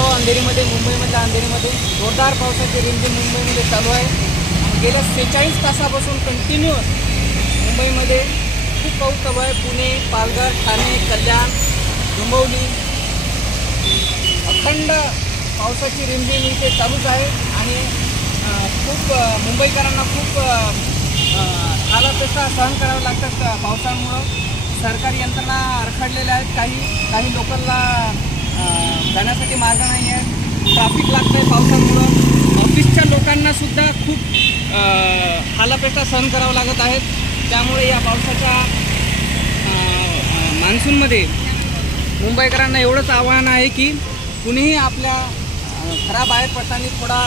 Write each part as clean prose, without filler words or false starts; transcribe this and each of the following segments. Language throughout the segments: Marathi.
बघावं, अंधेरीमध्ये, मुंबईमधल्या अंधेरीमध्ये जोरदार पावसाची रिमझिम मुंबईमध्ये चालू आहे. गेल्या 46 तासापासून कंटिन्युअस मुंबईमध्ये खूप पाऊस चालू आहे. पुणे, पालघर, ठाणे, कल्याण, डोंबिवली अखंड पावसाची रिमझिम इथे चालूच आहे. आणि खूप मुंबईकरांना खूप हालापेक्षा सहन करावं लागतात पावसामुळं. सरकारी यंत्रणा रखडलेल्या आहेत. काही लोकांना जाण्यासाठी मार्ग नाही आहे. ट्रॅफिक लागतं आहे पावसामुळं. ऑफिसच्या लोकांनासुद्धा खूप हालापेक्षा सहन करावं लागत आहेत. त्यामुळे या पावसाच्या मान्सूनमध्ये मुंबईकरांना एवढंच आव्हान आहे की कुणीही आपल्या घरा बाहेर पडताना थोडा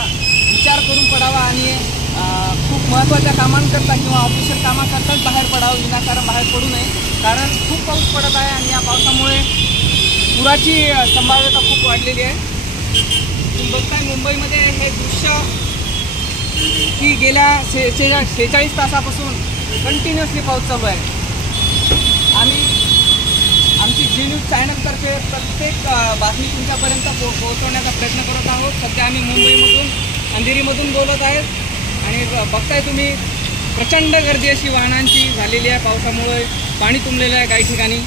विचार करून पडावा आणि खूप महत्त्वाच्या कामांकरता किंवा ऑफिशियल कामाकरताच बाहेर पडावं, विनाकारण बाहेर पडू नये. कारण खूप पाऊस पडत आहे आणि या पावसामुळे पुराची संभाव्यता खूप वाढलेली आहे. तुम्ही बघताय मुंबईमध्ये हे दृश्य की गेल्या 46 तासापासून कंटिन्युअसली पाऊस चालू आहे. आम्ही आमची जी न्यूज चॅनलतर्फे प्रत्येक बातमी तुमच्यापर्यंत पोहोचवण्याचा प्रयत्न करत आहोत. सध्या आम्ही मुंबईमधून अंधेरीमधून बोलत आहेत आणि बघताय तुम्ही प्रचंड गर्दी अशी वाहनांची झालेली आहे. पावसामुळे पाणी तुंबलेलं आहे काही ठिकाणी.